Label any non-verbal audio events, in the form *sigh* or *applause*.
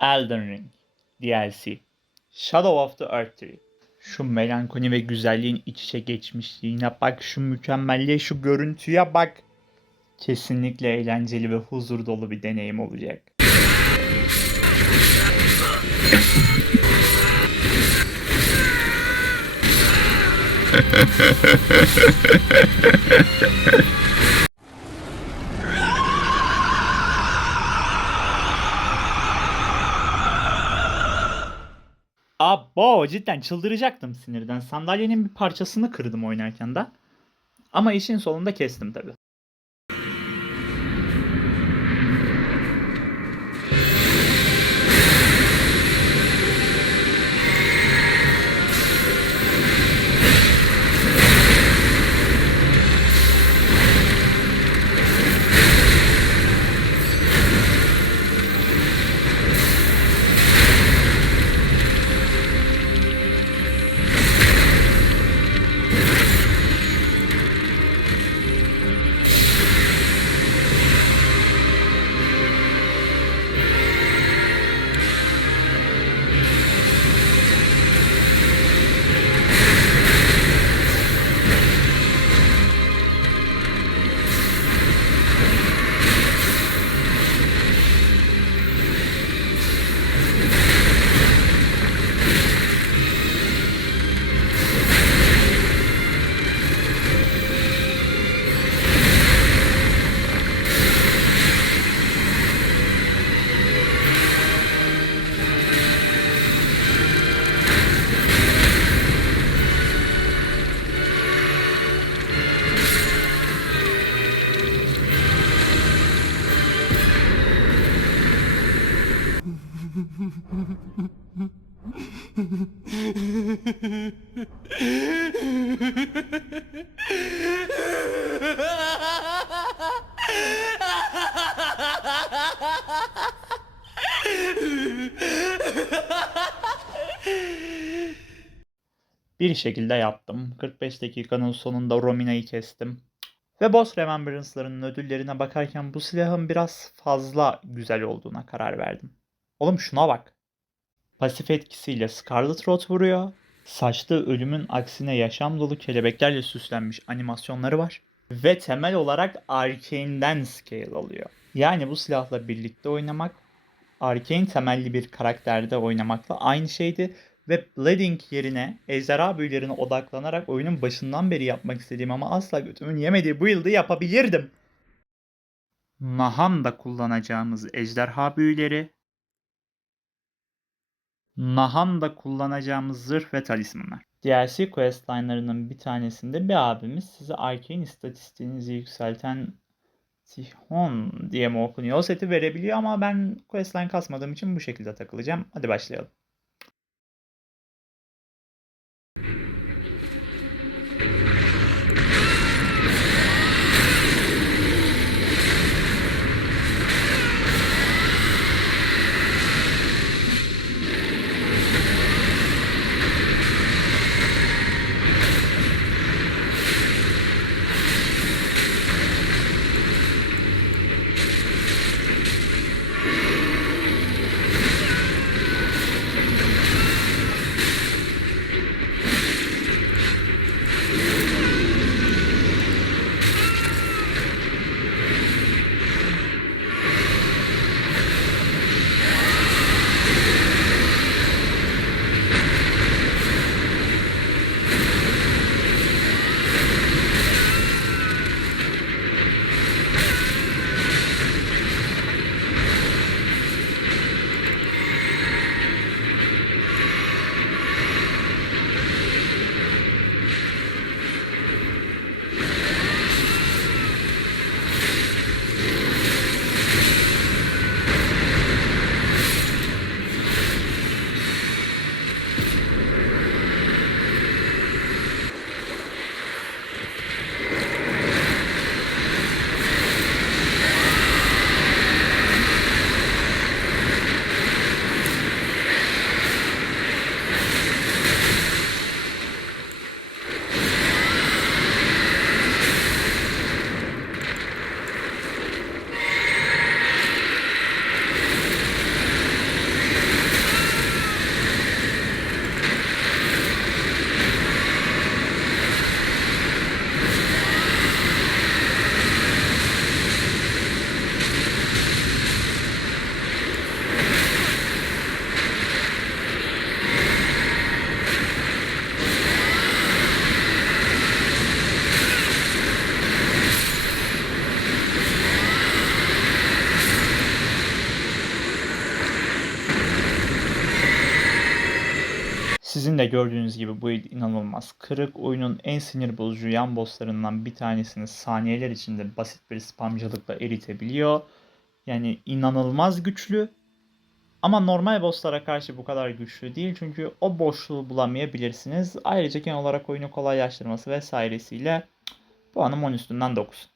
Elden Ring DLC Shadow of the Earth Tree Şu melankoli ve güzelliğin iç içe geçmişliğine bak, şu mükemmelliğe, şu görüntüye bak. Kesinlikle eğlenceli ve huzur dolu bir deneyim olacak. *laughs* Abo cidden çıldıracaktım sinirden. Sandalyenin bir parçasını kırdım oynarken de. Ama işin sonunda kestim tabi. Bir şekilde yaptım. 45 dakikanın sonunda Romina'yı kestim. Ve Boss Remembrance'larının ödüllerine bakarken bu silahın biraz fazla güzel olduğuna karar verdim. Oğlum şuna bak. Pasif etkisiyle Scarlet Rot vuruyor. Saçlı ölümün aksine yaşam dolu kelebeklerle süslenmiş animasyonları var. Ve temel olarak Arkane'den scale alıyor. Yani bu silahla birlikte oynamak Arkane temelli bir karakterde oynamakla aynı şeydi ve Bleeding yerine ejderha büyülerine odaklanarak oyunun başından beri yapmak istediğim ama asla götümün yemediği bu yılda yapabilirdim. Nahan'da kullanacağımız ejderha büyüleri, Nahan'da kullanacağımız zırh ve talismanlar. DLC questline'larının bir tanesinde bir abimiz size Arcane istatistiğinizi yükselten Tihon diye mi okunuyor? O seti verebiliyor ama ben questline kasmadığım için bu şekilde takılacağım. Hadi başlayalım. Sizin de gördüğünüz gibi bu build inanılmaz kırık. Oyunun en sinir bozucu yan bosslarından bir tanesini saniyeler içinde basit bir spamcılıkla eritebiliyor. Yani inanılmaz güçlü. Ama normal bosslara karşı bu kadar güçlü değil çünkü o boşluğu bulamayabilirsiniz. Ayrıca genel olarak oyunu kolaylaştırması vesairesiyle puanım 10 üstünden 9.